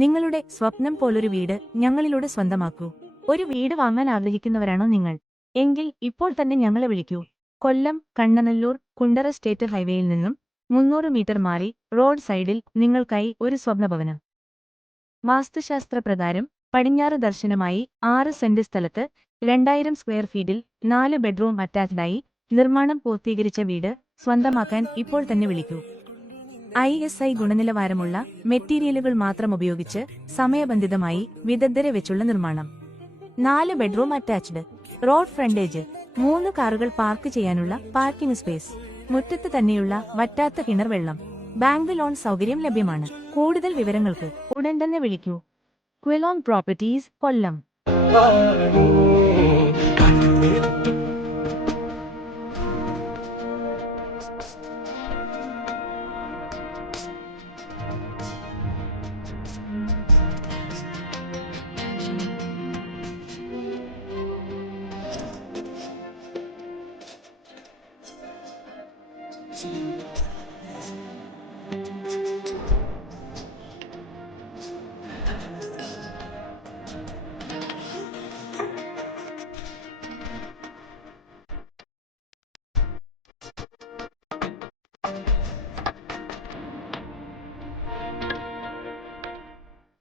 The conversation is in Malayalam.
നിങ്ങളുടെ സ്വപ്നം പോലൊരു വീട് ഞങ്ങളിലൂടെ സ്വന്തമാക്കൂ. ഒരു വീട് വാങ്ങാൻ ആഗ്രഹിക്കുന്നവരാണോ നിങ്ങൾ? എങ്കിൽ ഇപ്പോൾ തന്നെ ഞങ്ങളെ വിളിക്കൂ. കൊല്ലം കണ്ണനല്ലൂർ കുണ്ടറ സ്റ്റേറ്റ് ഹൈവേയിൽ നിന്നും 300 മീറ്റർ മാറി റോഡ് സൈഡിൽ നിങ്ങൾക്കായി ഒരു സ്വപ്നഭവനം. വാസ്തുശാസ്ത്രപ്രകാരം പടിഞ്ഞാറ് ദർശനമായി 6 സെന്റ് സ്ഥലത്ത് 2000 സ്ക്വയർ ഫീറ്റിൽ 4 ബെഡ്റൂം അറ്റാച്ച്ഡായി നിർമ്മാണം പൂർത്തീകരിച്ച വീട് സ്വന്തമാക്കാൻ ഇപ്പോൾ തന്നെ വിളിക്കൂ. ISI ഗുണനിലവാരമുള്ള മെറ്റീരിയലുകൾ മാത്രം ഉപയോഗിച്ച് സമയബന്ധിതമായി വിദഗ്ധരെ വെച്ചുള്ള നിർമ്മാണം. 4 ബെഡ്റൂം അറ്റാച്ച്ഡ്, റോഡ് ഫ്രണ്ടേജ്, 3 കാറുകൾ പാർക്ക് ചെയ്യാനുള്ള പാർക്കിംഗ് സ്പേസ്, മുറ്റത്ത് തന്നെയുള്ള വറ്റാത്ത കിണർ വെള്ളം, ബാങ്ക് ലോൺ സൗകര്യം ലഭ്യമാണ്. കൂടുതൽ വിവരങ്ങൾക്ക് ഉടൻ തന്നെ വിളിക്കൂ. ക്വിലോൺ പ്രോപ്പർട്ടീസ്, കൊല്ലം.